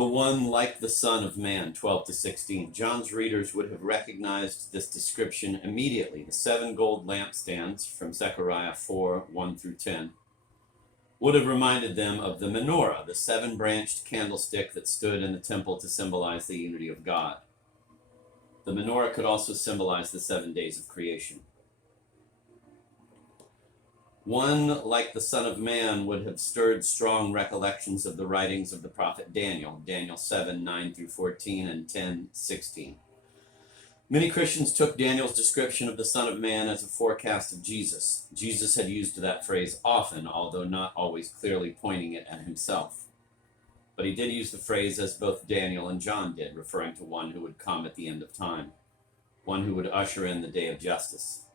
The one like the Son of Man, 12 to 16. John's readers would have recognized this description immediately. The 7 gold lampstands from Zechariah 4, 1 through 10, would have reminded them of the menorah, the 7-branched candlestick that stood in the temple to symbolize the unity of God. The menorah could also symbolize the 7 days of creation. One like the Son of Man would have stirred strong recollections of the writings of the prophet Daniel, Daniel 7, 9 through 14 and 10, 16. Many Christians took Daniel's description of the Son of Man as a forecast of Jesus. Jesus had used that phrase often, although not always clearly pointing it at himself. But he did use the phrase as both Daniel and John did, referring to one who would come at the end of time, one who would usher in the day of justice.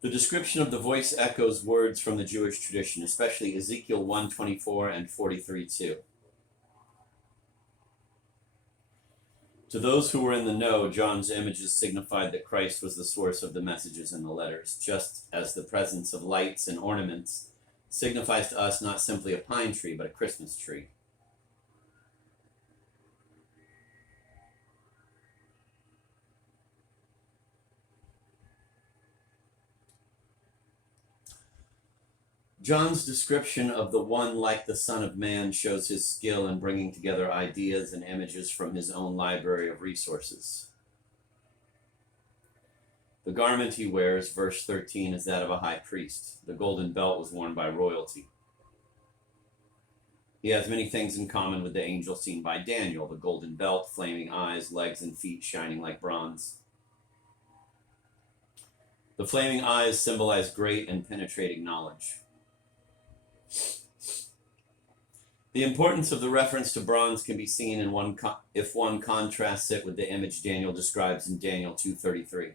The description of the voice echoes words from the Jewish tradition, especially Ezekiel 1:24 and 43:2. To those who were in the know, John's images signified that Christ was the source of the messages in the letters, just as the presence of lights and ornaments signifies to us not simply a pine tree, but a Christmas tree. John's description of the one like the Son of Man shows his skill in bringing together ideas and images from his own library of resources. The garment he wears, verse 13, is that of a high priest. The golden belt was worn by royalty. He has many things in common with the angel seen by Daniel: the golden belt, flaming eyes, legs and feet shining like bronze. The flaming eyes symbolize great and penetrating knowledge. The importance of the reference to bronze can be seen in if one contrasts it with the image Daniel describes in Daniel 2:33.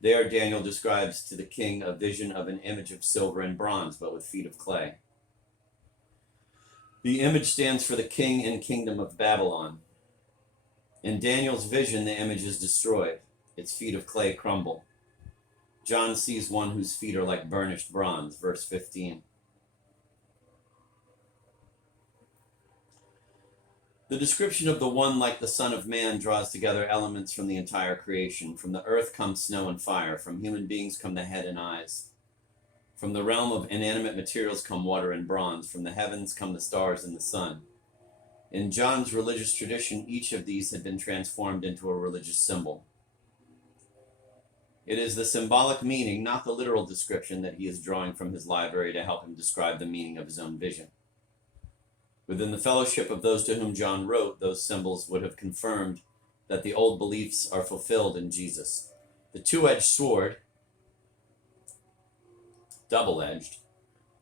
There, Daniel describes to the king a vision of an image of silver and bronze, but with feet of clay. The image stands for the king and kingdom of Babylon. In Daniel's vision, the image is destroyed. Its feet of clay crumble. John sees one whose feet are like burnished bronze, verse 15. The description of the one like the Son of Man draws together elements from the entire creation. From the earth comes snow and fire. From human beings come the head and eyes. From the realm of inanimate materials come water and bronze. From the heavens come the stars and the sun. In John's religious tradition, each of these had been transformed into a religious symbol. It is the symbolic meaning, not the literal description, that he is drawing from his library to help him describe the meaning of his own vision. Within the fellowship of those to whom John wrote, those symbols would have confirmed that the old beliefs are fulfilled in Jesus. The two-edged sword, double-edged,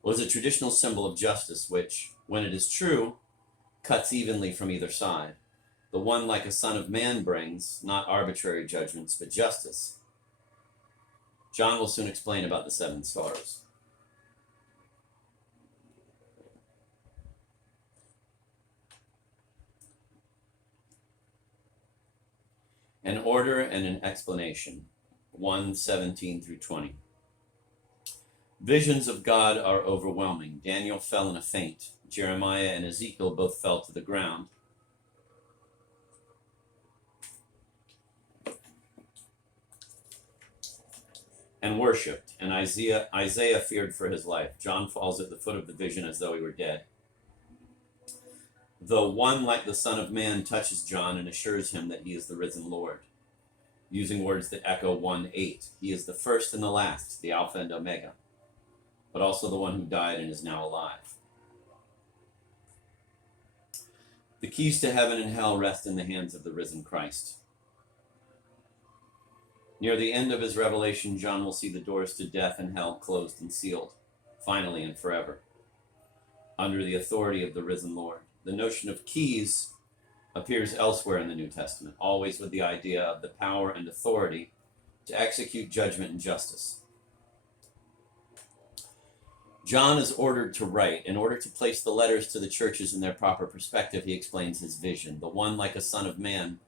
was a traditional symbol of justice which, when it is true, cuts evenly from either side. The one like a Son of Man brings not arbitrary judgments, but justice. John will soon explain about the 7 stars. An order and an explanation, 1:17 through 20. Visions of God are overwhelming. Daniel fell in a faint. Jeremiah and Ezekiel both fell to the ground. And worshipped, and Isaiah feared for his life. John falls at the foot of the vision as though he were dead. The one like the Son of Man touches John and assures him that he is the risen Lord, using words that echo 1:8. He is the first and the last, the Alpha and Omega, but also the one who died and is now alive. The keys to heaven and hell rest in the hands of the risen Christ. Near the end of his revelation, John will see the doors to death and hell closed and sealed, finally and forever, under the authority of the risen Lord. The notion of keys appears elsewhere in the New Testament, always with the idea of the power and authority to execute judgment and justice. John is ordered to write. In order to place the letters to the churches in their proper perspective, he explains his vision. The one like a Son of Man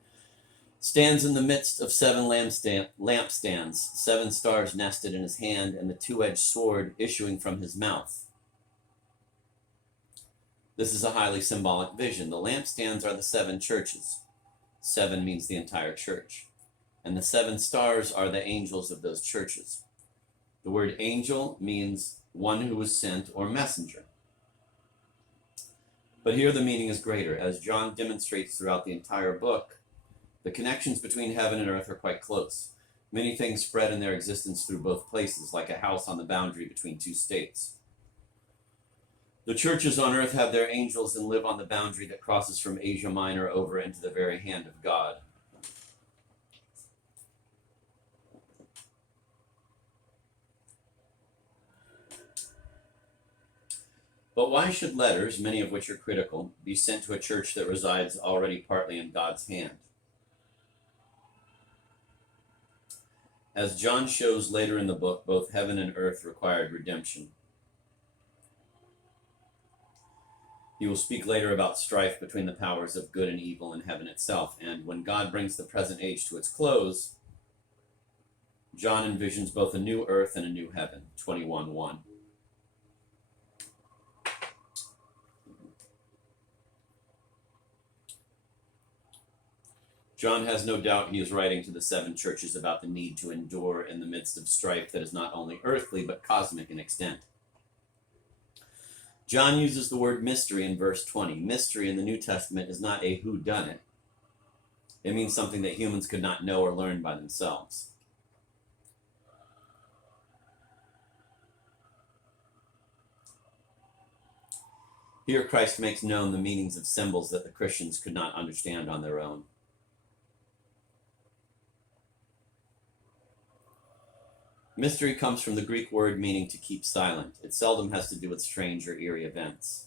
Stands in the midst of 7 lampstands, 7 stars nested in his hand, and the 2-edged sword issuing from his mouth. This is a highly symbolic vision. The lampstands are the 7 churches. 7 means the entire church. And the 7 stars are the angels of those churches. The word angel means one who was sent or messenger. But here the meaning is greater. As John demonstrates throughout the entire book, the connections between heaven and earth are quite close. Many things spread in their existence through both places, like a house on the boundary between 2 states. The churches on earth have their angels and live on the boundary that crosses from Asia Minor over into the very hand of God. But why should letters, many of which are critical, be sent to a church that resides already partly in God's hand? As John shows later in the book, both heaven and earth required redemption. He will speak later about strife between the powers of good and evil in heaven itself, and when God brings the present age to its close, John envisions both a new earth and a new heaven, 21:1. John has no doubt he is writing to the 7 churches about the need to endure in the midst of strife that is not only earthly but cosmic in extent. John uses the word mystery in verse 20. Mystery in the New Testament is not a whodunit. It means something that humans could not know or learn by themselves. Here Christ makes known the meanings of symbols that the Christians could not understand on their own. Mystery comes from the Greek word meaning to keep silent. It seldom has to do with strange or eerie events.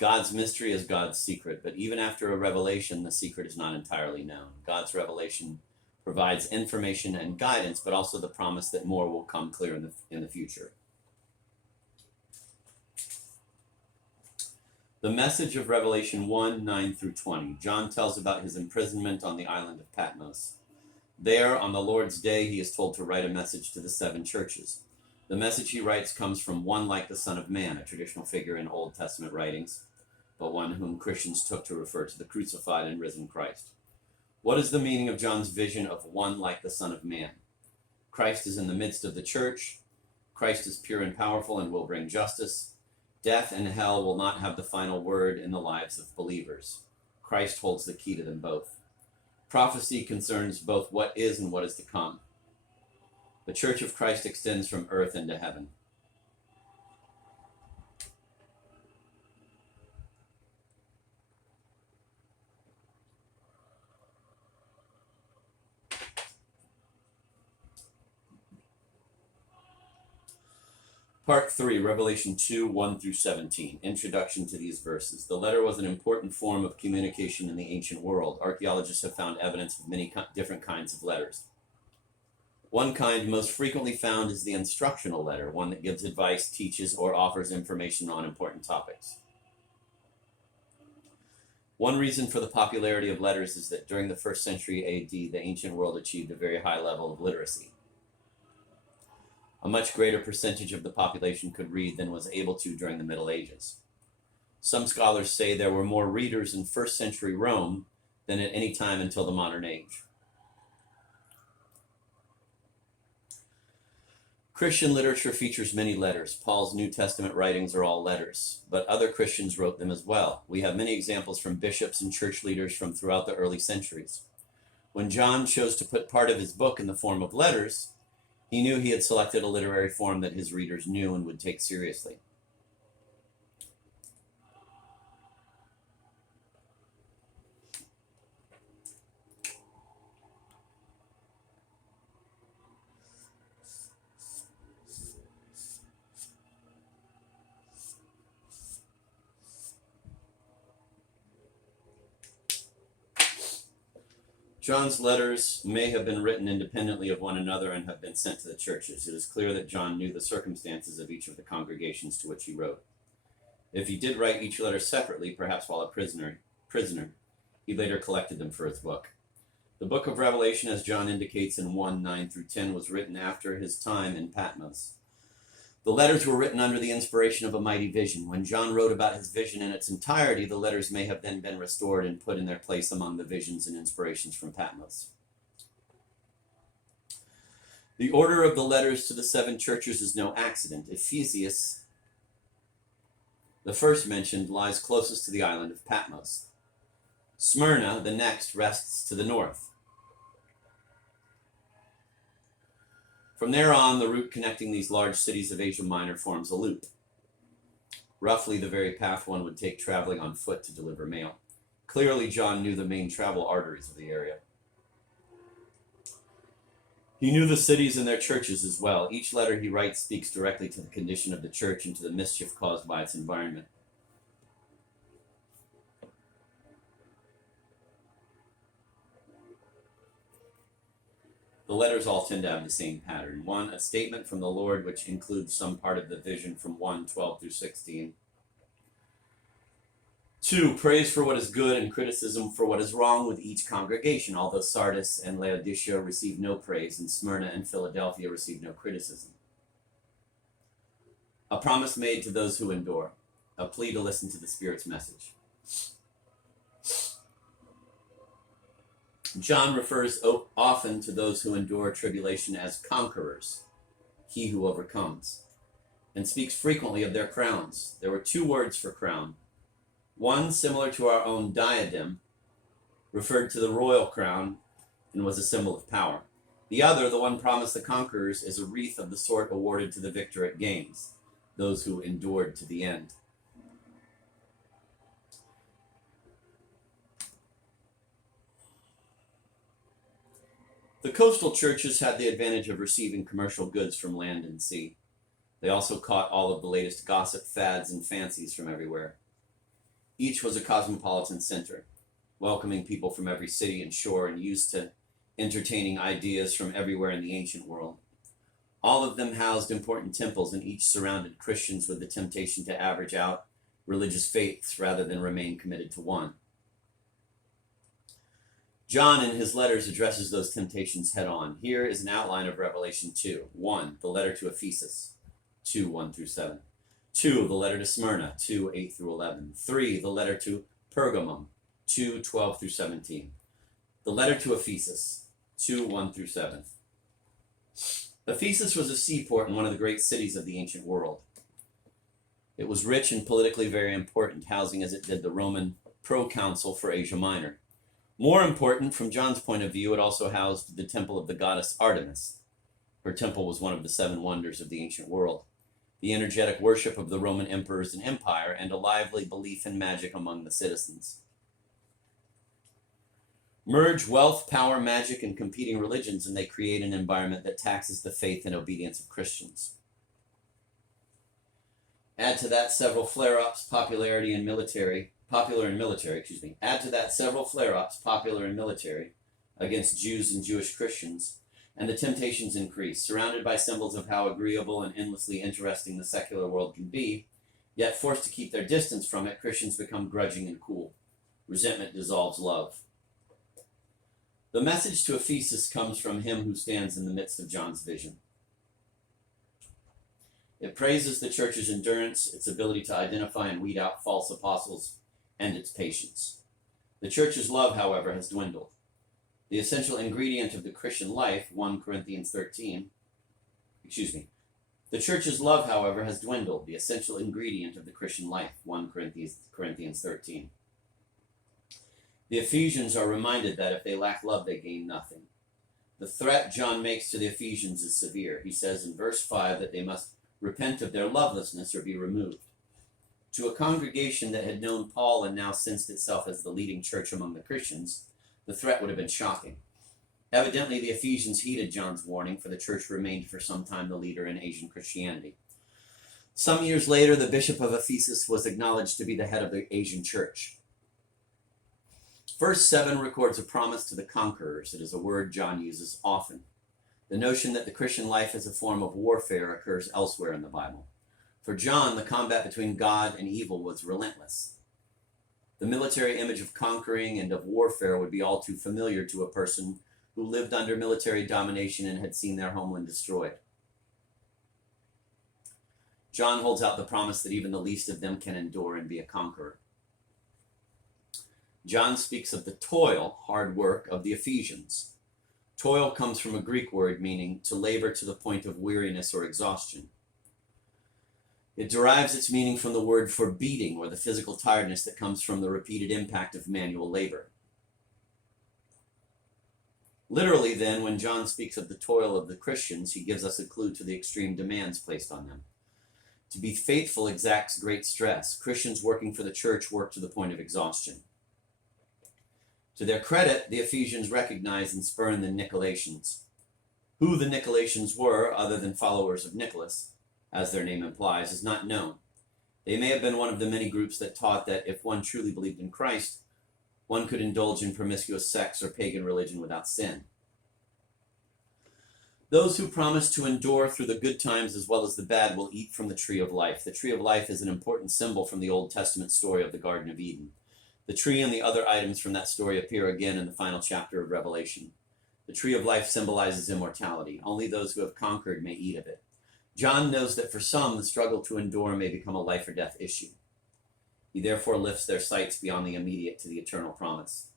God's mystery is God's secret, but even after a revelation, the secret is not entirely known. God's revelation provides information and guidance, but also the promise that more will come clear in the future. The message of Revelation 1:9 through 20. John tells about his imprisonment on the island of Patmos. There, on the Lord's day, he is told to write a message to the 7 churches. The message he writes comes from one like the Son of Man, a traditional figure in Old Testament writings, but one whom Christians took to refer to the crucified and risen Christ. What is the meaning of John's vision of one like the Son of Man? Christ is in the midst of the church. Christ is pure and powerful and will bring justice. Death and hell will not have the final word in the lives of believers. Christ holds the key to them both. Prophecy concerns both what is and what is to come. The Church of Christ extends from earth into heaven. Part 3, Revelation 2:1 through 17. Introduction to these verses. The letter was an important form of communication in the ancient world. Archaeologists have found evidence of many different kinds of letters. One kind most frequently found is the instructional letter, one that gives advice, teaches, or offers information on important topics. One reason for the popularity of letters is that during the 1st century AD, the ancient world achieved a very high level of literacy. A much greater percentage of the population could read than was able to during the Middle Ages. Some scholars say there were more readers in 1st century Rome than at any time until the modern age. Christian literature features many letters. Paul's New Testament writings are all letters, but other Christians wrote them as well. We have many examples from bishops and church leaders from throughout the early centuries. When John chose to put part of his book in the form of letters, he knew he had selected a literary form that his readers knew and would take seriously. John's letters may have been written independently of one another and have been sent to the churches. It is clear that John knew the circumstances of each of the congregations to which he wrote. If he did write each letter separately, perhaps while a prisoner, He later collected them for his book. The book of Revelation, as John indicates in 1:9 through 10, was written after his time in Patmos. The letters were written under the inspiration of a mighty vision. When John wrote about his vision in its entirety, the letters may have then been restored and put in their place among the visions and inspirations from Patmos. The order of the letters to the 7 churches is no accident. Ephesus, the first mentioned, lies closest to the island of Patmos. Smyrna, the next, rests to the north. From there on, the route connecting these large cities of Asia Minor forms a loop. Roughly the very path one would take traveling on foot to deliver mail. Clearly, John knew the main travel arteries of the area. He knew the cities and their churches as well. Each letter he writes speaks directly to the condition of the church and to the mischief caused by its environment. The letters all tend to have the same pattern. 1, a statement from the Lord, which includes some part of the vision from 1:12 through 16. 2, praise for what is good and criticism for what is wrong with each congregation, although Sardis and Laodicea receive no praise, and Smyrna and Philadelphia receive no criticism. A promise made to those who endure, a plea to listen to the Spirit's message. John refers often to those who endure tribulation as conquerors, he who overcomes, and speaks frequently of their crowns. There were 2 words for crown. One, similar to our own diadem, referred to the royal crown and was a symbol of power. The other, the one promised the conquerors, is a wreath of the sort awarded to the victor at games, those who endured to the end. The coastal churches had the advantage of receiving commercial goods from land and sea. They also caught all of the latest gossip, fads, and fancies from everywhere. Each was a cosmopolitan center, welcoming people from every city and shore and used to entertaining ideas from everywhere in the ancient world. All of them housed important temples, and each surrounded Christians with the temptation to average out religious faiths rather than remain committed to one. John, in his letters, addresses those temptations head on. Here is an outline of Revelation 2. 1, the letter to Ephesus, 2:1 through 7. 2, the letter to Smyrna, 2:8 through 11. 3, the letter to Pergamum, 2:12 through 17. The letter to Ephesus, 2:1 through 7. Ephesus was a seaport in one of the great cities of the ancient world. It was rich and politically very important, housing as it did the Roman proconsul for Asia Minor. More important, from John's point of view, it also housed the temple of the goddess Artemis. Her temple was one of the 7 wonders of the ancient world. The energetic worship of the Roman emperors and empire, and a lively belief in magic among the citizens. Merge wealth, power, magic, and competing religions, and they create an environment that taxes the faith and obedience of Christians. Add to that several flare-ups, popular in military, against Jews and Jewish Christians, and the temptations increase. Surrounded by symbols of how agreeable and endlessly interesting the secular world can be, yet forced to keep their distance from it, Christians become grudging and cool. Resentment dissolves love. The message to Ephesus comes from him who stands in the midst of John's vision. It praises the church's endurance, its ability to identify and weed out false apostles, and its patience. The church's love, however, has dwindled. The essential ingredient of the Christian life, 1 Corinthians 13, the church's love, however, has dwindled, the essential ingredient of the Christian life, 1 Corinthians 13. The Ephesians are reminded that if they lack love, they gain nothing. The threat John makes to the Ephesians is severe. He says in verse 5 that they must repent of their lovelessness or be removed. To a congregation that had known Paul and now sensed itself as the leading church among the Christians, the threat would have been shocking. Evidently, the Ephesians heeded John's warning, for the church remained for some time the leader in Asian Christianity. Some years later, the bishop of Ephesus was acknowledged to be the head of the Asian church. Verse 7 records a promise to the conquerors. It is a word John uses often. The notion that the Christian life is a form of warfare occurs elsewhere in the Bible. For John, the combat between God and evil was relentless. The military image of conquering and of warfare would be all too familiar to a person who lived under military domination and had seen their homeland destroyed. John holds out the promise that even the least of them can endure and be a conqueror. John speaks of the toil, hard work, of the Ephesians. Toil comes from a Greek word meaning to labor to the point of weariness or exhaustion. It derives its meaning from the word for beating, or the physical tiredness that comes from the repeated impact of manual labor. Literally, then, when John speaks of the toil of the Christians, he gives us a clue to the extreme demands placed on them. To be faithful exacts great stress. Christians working for the church work to the point of exhaustion. To their credit, the Ephesians recognized and spurned the Nicolaitans. Who the Nicolaitans were, other than followers of Nicholas, as their name implies, is not known. They may have been one of the many groups that taught that if one truly believed in Christ, one could indulge in promiscuous sex or pagan religion without sin. Those who promise to endure through the good times as well as the bad will eat from the tree of life. The tree of life is an important symbol from the Old Testament story of the Garden of Eden. The tree and the other items from that story appear again in the final chapter of Revelation. The tree of life symbolizes immortality. Only those who have conquered may eat of it. John knows that for some, the struggle to endure may become a life or death issue. He therefore lifts their sights beyond the immediate to the eternal promise.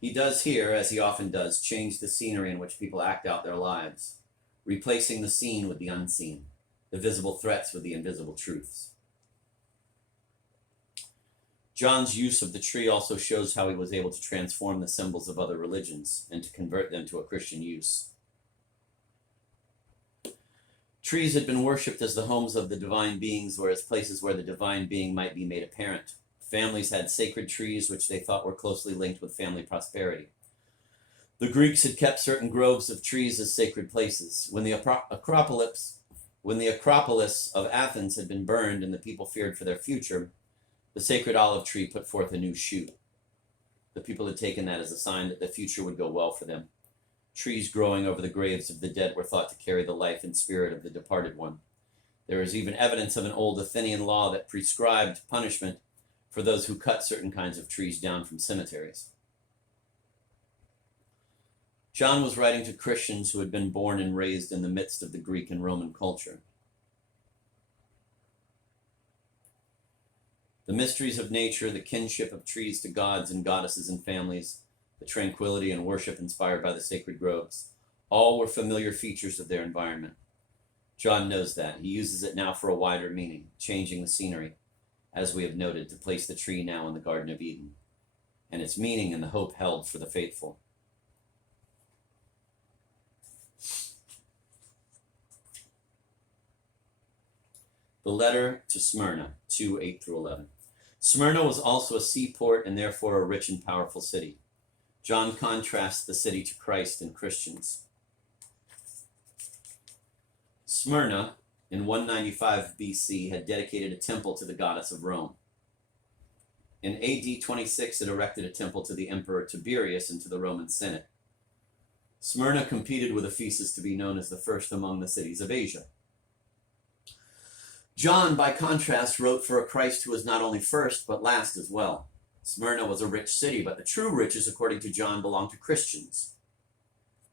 He does here, as he often does, change the scenery in which people act out their lives, replacing the seen with the unseen, the visible threats with the invisible truths. John's use of the tree also shows how he was able to transform the symbols of other religions and to convert them to a Christian use. Trees had been worshipped as the homes of the divine beings, or as places where the divine being might be made apparent. Families had sacred trees which they thought were closely linked with family prosperity. The Greeks had kept certain groves of trees as sacred places. When the Acropolis of Athens had been burned and the people feared for their future, the sacred olive tree put forth a new shoot. The people had taken that as a sign that the future would go well for them. Trees growing over the graves of the dead were thought to carry the life and spirit of the departed one. There is even evidence of an old Athenian law that prescribed punishment for those who cut certain kinds of trees down from cemeteries. John was writing to Christians who had been born and raised in the midst of the Greek and Roman culture. The mysteries of nature, the kinship of trees to gods and goddesses and families, the tranquility and worship inspired by the sacred groves, all were familiar features of their environment. John knows that. He uses it now for a wider meaning, changing the scenery, as we have noted, to place the tree now in the Garden of Eden, and its meaning and the hope held for the faithful. The letter to Smyrna, 2:8-11. Smyrna was also a seaport and therefore a rich and powerful city. John contrasts the city to Christ and Christians. Smyrna, in 195 BC, had dedicated a temple to the goddess of Rome. In AD 26, it erected a temple to the Emperor Tiberius and to the Roman Senate. Smyrna competed with Ephesus to be known as the first among the cities of Asia. John, by contrast, wrote for a Christ who was not only first, but last as well. Smyrna was a rich city, but the true riches, according to John, belonged to Christians.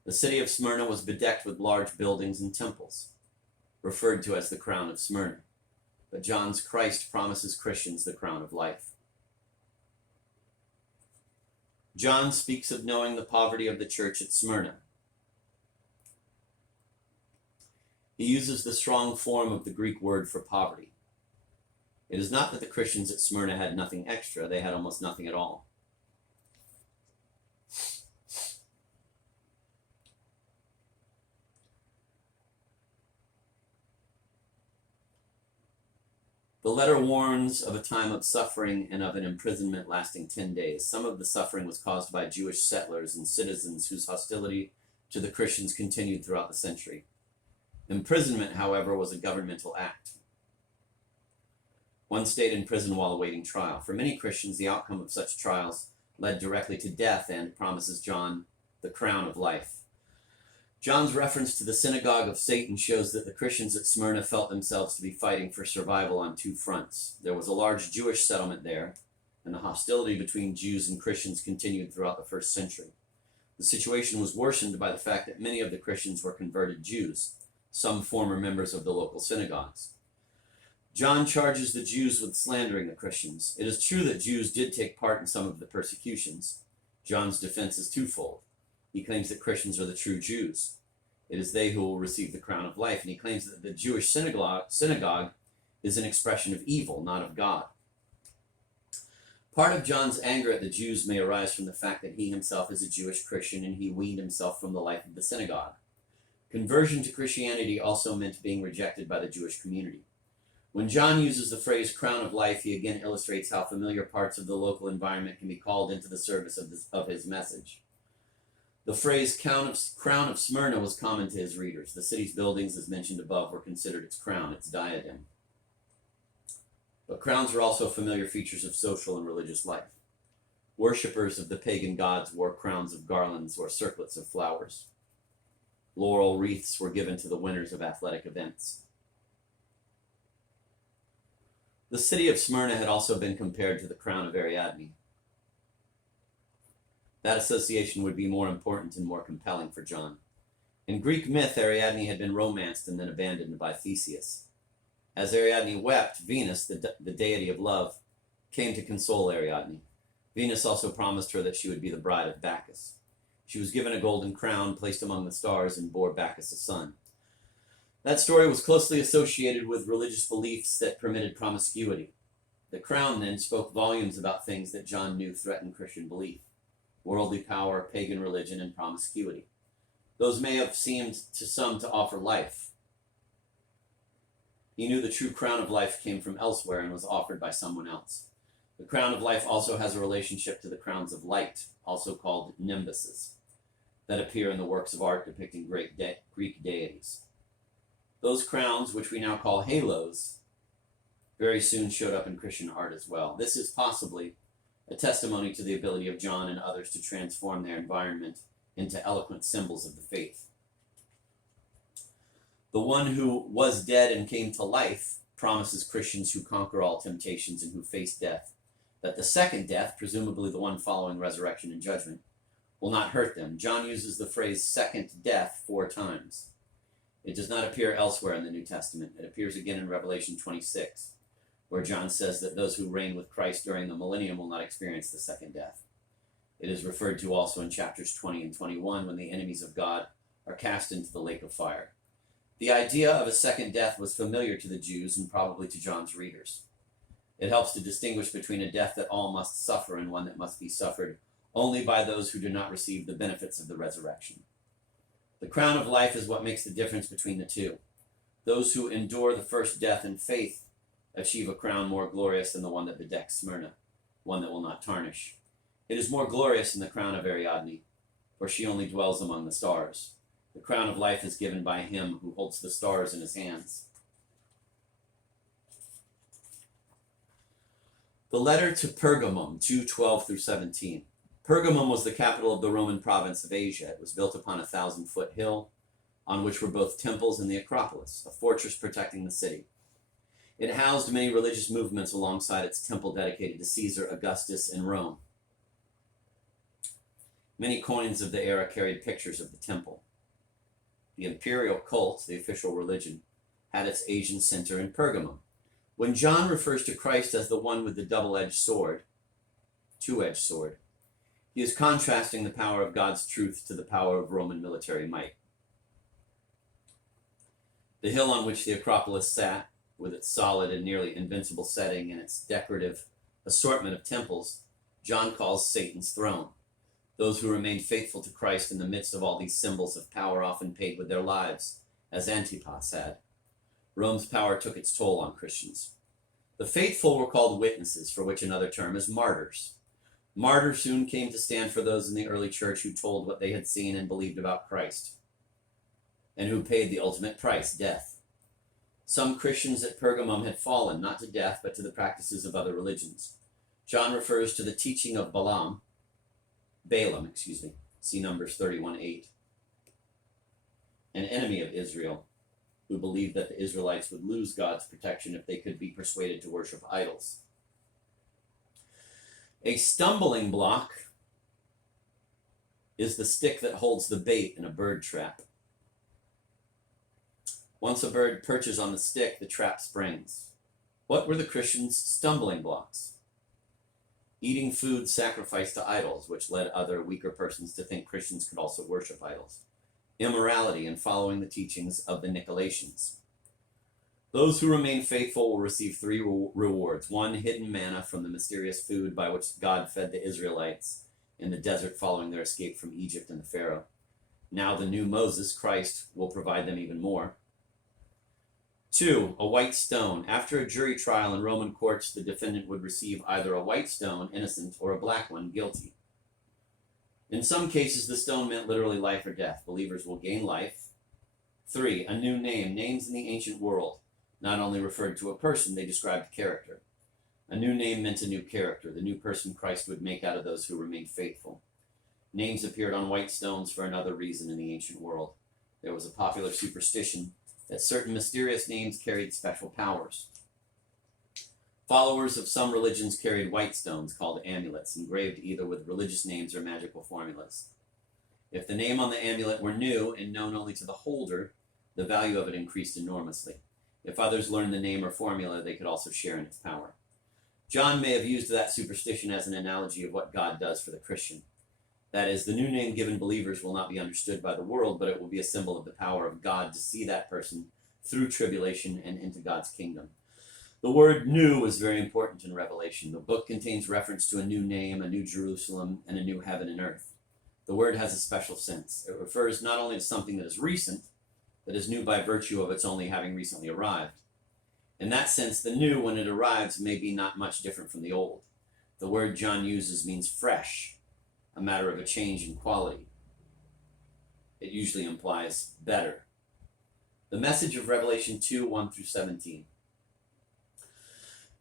The city of Smyrna was bedecked with large buildings and temples, referred to as the crown of Smyrna. But John's Christ promises Christians the crown of life. John speaks of knowing the poverty of the church at Smyrna. He uses the strong form of the Greek word for poverty. It is not that the Christians at Smyrna had nothing extra, they had almost nothing at all. The letter warns of a time of suffering and of an imprisonment lasting 10 days. Some of the suffering was caused by Jewish settlers and citizens whose hostility to the Christians continued throughout the century. Imprisonment, however, was a governmental act. One stayed in prison while awaiting trial. For many Christians, the outcome of such trials led directly to death and promises John the crown of life. John's reference to the synagogue of Satan shows that the Christians at Smyrna felt themselves to be fighting for survival on two fronts. There was a large Jewish settlement there, and the hostility between Jews and Christians continued throughout the first century. The situation was worsened by the fact that many of the Christians were converted Jews, some former members of the local synagogues. John charges the Jews with slandering the Christians. It is true that Jews did take part in some of the persecutions. John's defense is twofold. He claims that Christians are the true Jews. It is they who will receive the crown of life, and he claims that the Jewish synagogue is an expression of evil, not of God. Part of John's anger at the Jews may arise from the fact that he himself is a Jewish Christian and he weaned himself from the life of the synagogue. Conversion to Christianity also meant being rejected by the Jewish community. When John uses the phrase crown of life, he again illustrates how familiar parts of the local environment can be called into the service of his message. The phrase crown of Smyrna was common to his readers. The city's buildings, as mentioned above, were considered its crown, its diadem. But crowns were also familiar features of social and religious life. Worshippers of the pagan gods wore crowns of garlands or circlets of flowers. Laurel wreaths were given to the winners of athletic events. The city of Smyrna had also been compared to the crown of Ariadne. That association would be more important and more compelling for John. In Greek myth, Ariadne had been romanced and then abandoned by Theseus. As Ariadne wept, Venus, the deity of love, came to console Ariadne. Venus also promised her that she would be the bride of Bacchus. She was given a golden crown placed among the stars and bore Bacchus a son. That story was closely associated with religious beliefs that permitted promiscuity. The crown then spoke volumes about things that John knew threatened Christian belief: worldly power, pagan religion, and promiscuity. Those may have seemed to some to offer life. He knew the true crown of life came from elsewhere and was offered by someone else. The crown of life also has a relationship to the crowns of light, also called nimbuses, that appear in the works of art depicting Greek deities. Those crowns, which we now call halos, very soon showed up in Christian art as well. This is possibly a testimony to the ability of John and others to transform their environment into eloquent symbols of the faith. The one who was dead and came to life promises Christians who conquer all temptations and who face death that the second death, presumably the one following resurrection and judgment, will not hurt them. John uses the phrase second death 4 times. It does not appear elsewhere in the New Testament. It appears again in Revelation 26, where John says that those who reign with Christ during the millennium will not experience the second death. It is referred to also in chapters 20 and 21 when the enemies of God are cast into the lake of fire. The idea of a second death was familiar to the Jews and probably to John's readers. It helps to distinguish between a death that all must suffer and one that must be suffered only by those who do not receive the benefits of the resurrection. The crown of life is what makes the difference between the two. Those who endure the first death in faith achieve a crown more glorious than the one that bedecks Smyrna, one that will not tarnish. It is more glorious than the crown of Ariadne, for she only dwells among the stars. The crown of life is given by him who holds the stars in his hands. The letter to Pergamum, 2:12-17. Pergamum was the capital of the Roman province of Asia. It was built upon a 1,000-foot hill, on which were both temples and the Acropolis, a fortress protecting the city. It housed many religious movements alongside its temple dedicated to Caesar, Augustus, and Rome. Many coins of the era carried pictures of the temple. The imperial cult, the official religion, had its Asian center in Pergamum. When John refers to Christ as the one with the double-edged sword, two-edged sword, he is contrasting the power of God's truth to the power of Roman military might. The hill on which the Acropolis sat, with its solid and nearly invincible setting and its decorative assortment of temples, John calls Satan's throne. Those who remained faithful to Christ in the midst of all these symbols of power often paid with their lives, as Antipas had. Rome's power took its toll on Christians. The faithful were called witnesses, for which another term is martyrs. Martyrs soon came to stand for those in the early church who told what they had seen and believed about Christ, and who paid the ultimate price, death. Some Christians at Pergamum had fallen, not to death, but to the practices of other religions. John refers to the teaching of Balaam, see Numbers 31:8, an enemy of Israel, who believed that the Israelites would lose God's protection if they could be persuaded to worship idols. A stumbling block is the stick that holds the bait in a bird trap. Once a bird perches on the stick, the trap springs. What were the Christians' stumbling blocks? Eating food sacrificed to idols, which led other weaker persons to think Christians could also worship idols. Immorality and following the teachings of the Nicolaitans. Those who remain faithful will receive three rewards. One, hidden manna from the mysterious food by which God fed the Israelites in the desert following their escape from Egypt and the Pharaoh. Now the new Moses, Christ, will provide them even more. 2, a white stone. After a jury trial in Roman courts, the defendant would receive either a white stone, innocent, or a black one, guilty. In some cases, the stone meant literally life or death. Believers will gain life. 3, a new name. Names in the ancient world not only referred to a person, they described character. A new name meant a new character, the new person Christ would make out of those who remained faithful. Names appeared on white stones for another reason in the ancient world. There was a popular superstition that certain mysterious names carried special powers. Followers of some religions carried white stones called amulets, engraved either with religious names or magical formulas. If the name on the amulet were new and known only to the holder, the value of it increased enormously. If others learned the name or formula, they could also share in its power. John may have used that superstition as an analogy of what God does for the Christian. That is, the new name given believers will not be understood by the world, but it will be a symbol of the power of God to see that person through tribulation and into God's kingdom. The word new is very important in Revelation. The book contains reference to a new name, a new Jerusalem, and a new heaven and earth. The word has a special sense. It refers not only to something that is recent, that is new by virtue of its only having recently arrived. In that sense, the new, when it arrives, may be not much different from the old. The word John uses means fresh, a matter of a change in quality. It usually implies better. The message of Revelation 2, 1 through 17.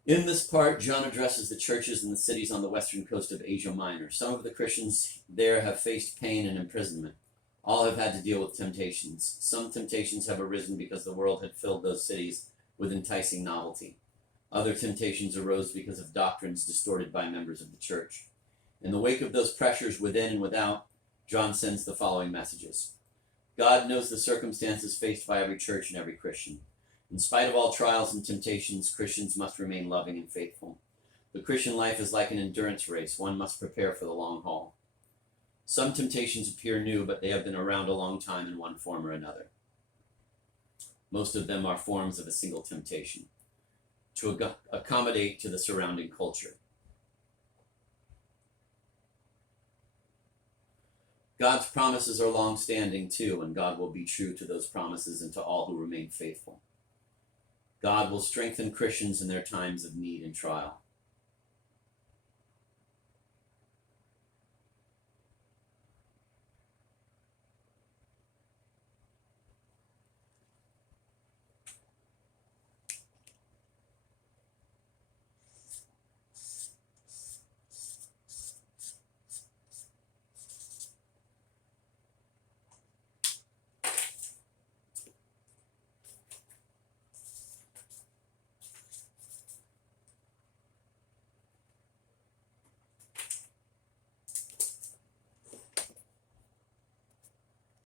In this part, John addresses the churches in the cities on the western coast of Asia Minor. Some of the Christians there have faced pain and imprisonment. All have had to deal with temptations. Some temptations have arisen because the world had filled those cities with enticing novelty. Other temptations arose because of doctrines distorted by members of the church. In the wake of those pressures within and without, John sends the following messages. God knows the circumstances faced by every church and every Christian. In spite of all trials and temptations, Christians must remain loving and faithful. The Christian life is like an endurance race. One must prepare for the long haul. Some temptations appear new, but they have been around a long time in one form or another. Most of them are forms of a single temptation, to accommodate to the surrounding culture. God's promises are long-standing too, and God will be true to those promises and to all who remain faithful. God will strengthen Christians in their times of need and trial.